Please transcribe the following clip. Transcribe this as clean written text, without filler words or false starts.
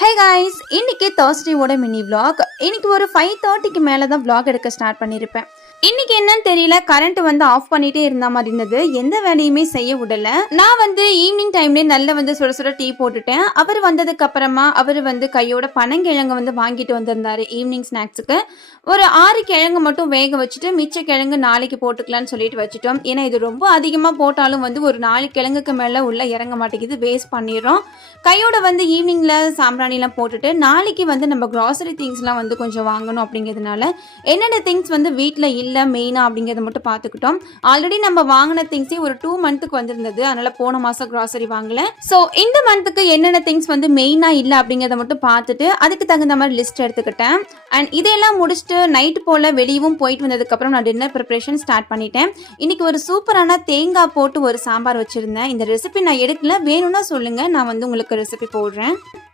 Hey guys, இன்னைக்கு தேர்ஸ்டேவோட mini vlog. இன்னைக்கு ஒரு 5:30க்கு மேலே தான் vlog எடுக்க ஸ்டார்ட் பண்ணியிருப்பேன். இன்னைக்கு என்னன்னு தெரியல, கரண்ட் வந்து ஆஃப் பண்ணிட்டே இருந்த மாதிரி இருந்தது. எந்த வேலையுமே செய்ய விடல. நான் வந்து ஈவினிங் டைம்லேயே நல்ல வந்து சுட சுட டீ போட்டுட்டேன். அவர் வந்ததுக்கு அப்புறமா அவர் வந்து கையோட பனங்கிழங்கு வந்து வாங்கிட்டு வந்திருந்தாரு ஈவினிங் ஸ்நாக்ஸுக்கு. ஒரு 6 கிழங்கு மட்டும் வேக வச்சுட்டு மிச்ச கிழங்கு நாளைக்கு போட்டுக்கலான்னு சொல்லிட்டு வச்சுட்டோம். ஏன்னா இது ரொம்ப அதிகமாக போட்டாலும் வந்து ஒரு 4 கிழங்குக்கு மேலே உள்ள இறங்க மாட்டேங்குது, வேஸ்ட் பண்ணிடுறோம். கையோட வந்து ஈவினிங்கில் சாம்பிராணிலாம் போட்டுட்டு நாளைக்கு வந்து நம்ம க்ராசரி திங்ஸ்லாம் வந்து கொஞ்சம் வாங்கணும். அப்படிங்கிறதுனால என்னென்ன திங்ஸ் வந்து வீட்டில் இல்லை மெயினாக அப்படிங்கிறத மட்டும் பார்த்துக்கிட்டோம். ஆல்ரெடி நம்ம வாங்கின திங்ஸே ஒரு 2 மந்த்துக்கு வந்திருந்தது, அதனால் போன மாதம் க்ராசரி வாங்கலை. ஸோ இந்த மந்த்துக்கு என்னென்ன திங்ஸ் வந்து மெயினாக இல்லை அப்படிங்கிறத மட்டும் பார்த்துட்டு அதுக்கு தகுந்த மாதிரி லிஸ்ட் எடுத்துக்கிட்டேன். அண்ட் இதையெல்லாம் முடிச்சுட்டு நைட்டு போல் வெளியவும் போயிட்டு வந்ததுக்கப்புறம் நான் டின்னர் ப்ரிப்பரேஷன் ஸ்டார்ட் பண்ணிட்டேன். இன்றைக்கி ஒரு சூப்பரான தேங்காய் போட்டு ஒரு சாம்பார் வச்சுருந்தேன். இந்த ரெசிபி நான் எடுக்கல, வேணும்னா சொல்லுங்கள், நான் வந்து உங்களுக்கு ரெசிபி போடுறேன்.